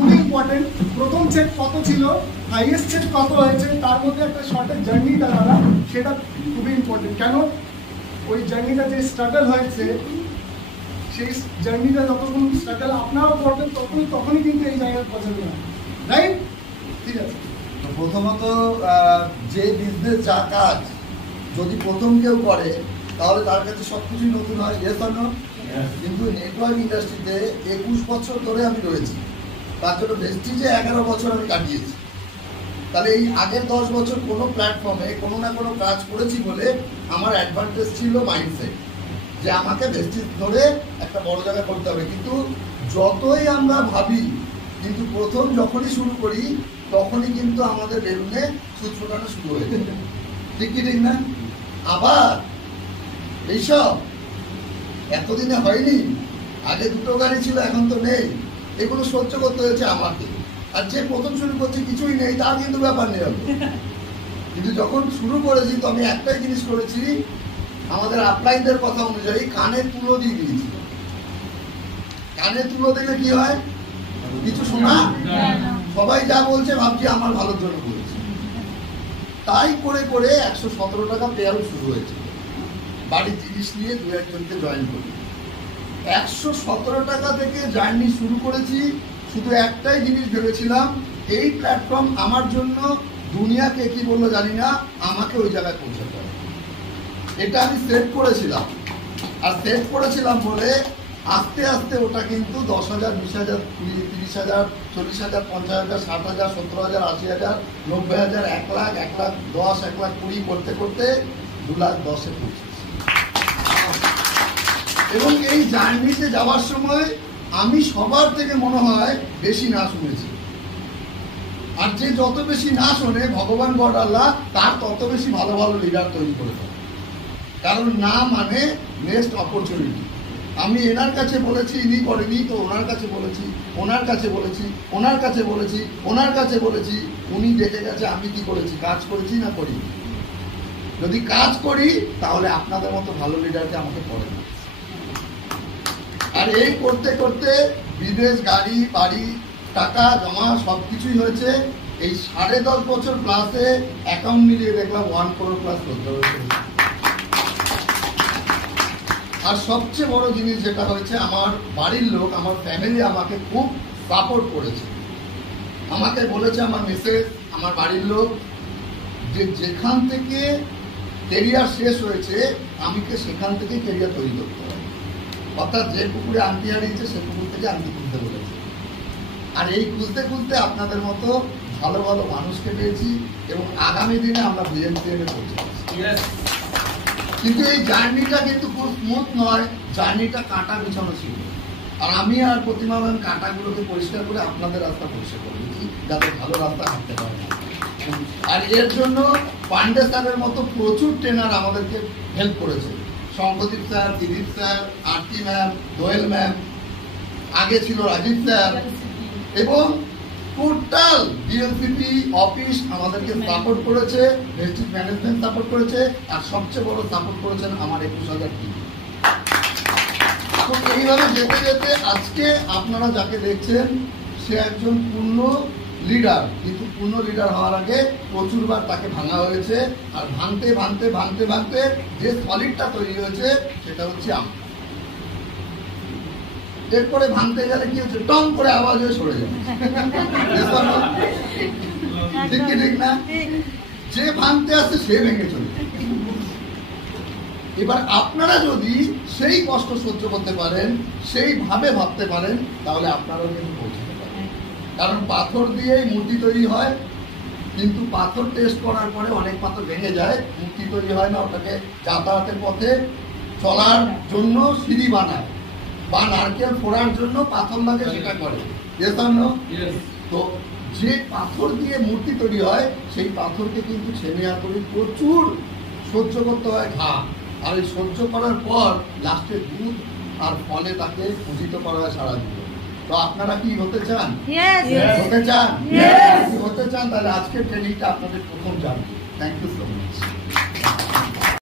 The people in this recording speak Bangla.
খুবই ইম্পর্টেন্ট। প্রথম চেক কত ছিল, হাইয়েস্ট চেক কত হয়েছে, তার মধ্যে একটা শর্টের জার্নিটা দাঁড়া, সেটা খুবই ইম্পর্টেন্ট। কেন ওই জার্নিটা যে স্ট্রাগল হয়েছে, সেই জার্নিটা যতক্ষণ স্ট্রাগল আপনারাও করবেন তখনই কিন্তু এই জায়গায় পৌঁছাবে না, রাইট? ঠিক আছে। প্রথমত যে বিজনেস যা কাজ যদি প্রথম কেউ করে তাহলে তার কাছে সবকিছুই নতুন হয়, কিন্তু নেটওয়ার্ক ইন্ডাস্ট্রিতে 21 বছর ধরে আমি রয়েছি, তার জন্য ভেস্টিজে 11 বছর আমি কাটিয়েছি। তাহলে এই আগের 10 বছর কোনো প্ল্যাটফর্মে কোনো না কোনো কাজ করেছি বলে আমার অ্যাডভান্টেজ ছিল মাইন্ডসেট, যে আমাকে ভেস্টিজ ধরে একটা বড় জায়গা করতে হবে। কিন্তু যতই আমরা ভাবি, কিন্তু প্রথম যখনই শুরু করি তখনই কিন্তু আমাদের বেলুনে সুচ ফোটানো শুরু হয়ে যায়, ঠিক কি ঠিক না? আবার এইসব এতদিনে হয়নি, আগে দুটো গাড়ি ছিল এখন তো নেই, এগুলো সহ্য করতে হয়েছে আমাকে। আর যে প্রথম শুরু করছে কিছুই নেই তার কিন্তু ব্যাপার নেই, কিন্তু যখন শুরু করেছি তো আমি একটাই জিনিস করেছি, আমাদের আপলাইনদের কথা অনুযায়ী কানে তুলো দিয়ে দিয়েছি। কানে তুলো দিলে কি হয়, কিছু শোনা, সবাই যা বলছে ভাবছি আমার ভালোর জন্য বলছে। তাই করে করে 117 টাকা পে আউট শুরু হয়েছে। বাড়ির জিনিস নিয়ে দু একজনকে জয়েন করি। 117 টাকা থেকে জার্নি শুরু করেছি। শুধু একটাই জিনিস ভেবেছিলাম, এই প্ল্যাটফর্ম আমার জন্য, দুনিয়াকে কি বললো জানি না, আমাকে ওই জায়গায় পৌঁছাতে হবে, এটা আমি সেট করেছিলাম। আর সেট করেছিলাম বলে আস্তে আস্তে ওটা কিন্তু 10,000, 20,000, 20,000, 30,000, 40,000, 50,000, 60,000, 70,000, 80,000, 90,000, 1 লাখ, 1 লাখ 10, 1 লাখ 20 করতে করতে 2 লাখ 10-এ পৌঁছেছি। এবং এই জার্নিতে যাওয়ার সময় আমি সবার থেকে মনে হয় বেশি না শুনেছি। আর যে যত বেশি না শোনে, ভগবান গড আল্লাহ তার তত বেশি ভালো ভালো লিডার তৈরি করে দেয়। কারণ না মানে নেক্সট অপরচুনিটি। আমি এনার কাছে বলেছি, ইনি করেনি, তো ওনার কাছে বলেছি, ওনার কাছে বলেছি, ওনার কাছে বলেছি, ওনার কাছে বলেছি, উনি দেখে গেছে আমি কি করেছি, কাজ করেছি না করি। যদি কাজ করি তাহলে আপনাদের মতো ভালো লিডারকে আমাকে পড়ে না। আর এই করতে করতে বিদেশ, গাড়ি, বাড়ি, টাকা জমা সবকিছুই হয়েছে। এই 10.5 বছর প্লাসে অ্যাকাউন্ট মিলিয়ে দেখলাম 1 crore প্লাস করতে হয়েছে। আর সবচেয়ে বড় জিনিস যেটা হয়েছে, আমার বাড়ির লোক, আমার ফ্যামিলি আমাকে খুব সাপোর্ট করেছে। আমাকে বলেছে আমার মিসেস, আমার বাড়ির লোক, যে যেখান থেকে কেরিয়ার শেষ হয়েছে আমাকে সেখান থেকে কেরিয়ার তৈরি করতে হবে। অর্থাৎ যে পুকুরে আংটি হারিয়েছে সে পুকুর থেকে আংটি খুঁজতে বলেছে। আর এই খুঁজতে খুঁজতে আপনাদের মতো ভালো ভালো মানুষকে পেয়েছি এবং আগামী দিনে আমরা বিএনপিএমে পৌঁছে গেছি। কিন্তু এই জার্নিটা কিন্তু খুব স্মুথ নয়, জার্নিটা কাঁটা বিছানো ছিল। আর আমি আর প্রতিমা ম্যাম কাঁটাগুলোকে পরিষ্কার করে আপনাদের রাস্তা পরিষ্কার করে দিচ্ছি, যাতে ভালো রাস্তা হাঁটতে পারে। আর এর জন্য পান্ডে স্যারের মতো প্রচুর ট্রেনার আমাদেরকে হেল্প করেছে। শঙ্কদীপ স্যার, দিলীপ স্যার, আরতি ম্যাম, দোয়েল ম্যাম, আগে ছিল রাজীব স্যার, এবং টোটাল ডিএলসিপি অফিস আমাদেরকে সাপোর্ট করেছে, ভেস্টিজ ম্যানেজমেন্ট সাপোর্ট করেছে, আর সবচেয়ে বড় সাপোর্ট করেছেন আমার 21,000 টিম। এইভাবে যেতে যেতে আজকে আপনারা যাকে দেখছেন সে একজন পূর্ণ লিডার। কিন্তু পূর্ণ লিডার হওয়ার আগে প্রচুরবার তাকে ভাঙা হয়েছে। আর ভাঙতে ভাঙতে ভাঙতে ভাঙতে যে সলিডটা তৈরি হয়েছে সেটা হচ্ছে আমি। এরপরে ভাঙতে গেলে কি হচ্ছে, টং করে আওয়াজ হয়ে সরে যাবে, ঠিক কি ঠিক না? যে ভাঙতে আসছে সে ভেঙে চলে। এবার আপনারা যদি সেই কষ্ট সহ্য করতে পারেন, সেইভাবে ভাবতে পারেন, তাহলে আপনারাও কিন্তু পৌঁছাতে পারেন। কারণ পাথর দিয়েই মূর্তি তৈরি হয়, কিন্তু পাথর টেস্ট করার পরে অনেক পাথর ভেঙে যায়, মূর্তি তৈরি হয় না। ওটাকে যাতায়াতের পথে চলার জন্য সিঁড়ি বানায়, বা নারকেল ফোড়ার জন্য পাথর লাগে, সেটা করে। তো যে পাথর দিয়ে মূর্তি তৈরি হয় সেই পাথরকে কিন্তু ছেনিয়া করে প্রচুর সহ্য করতে হয় ঘা। আর এই সহ্য করার পর লাস্টে দুধ আর ফলে তাকে পূজিত করা হয় সারা জীবন। তো আপনারা কি হতে চান? হতে চান? হতে চান? তাহলে আজকের ট্রেনিংটা আপনাদের প্রথম জানবে। Thank you so much.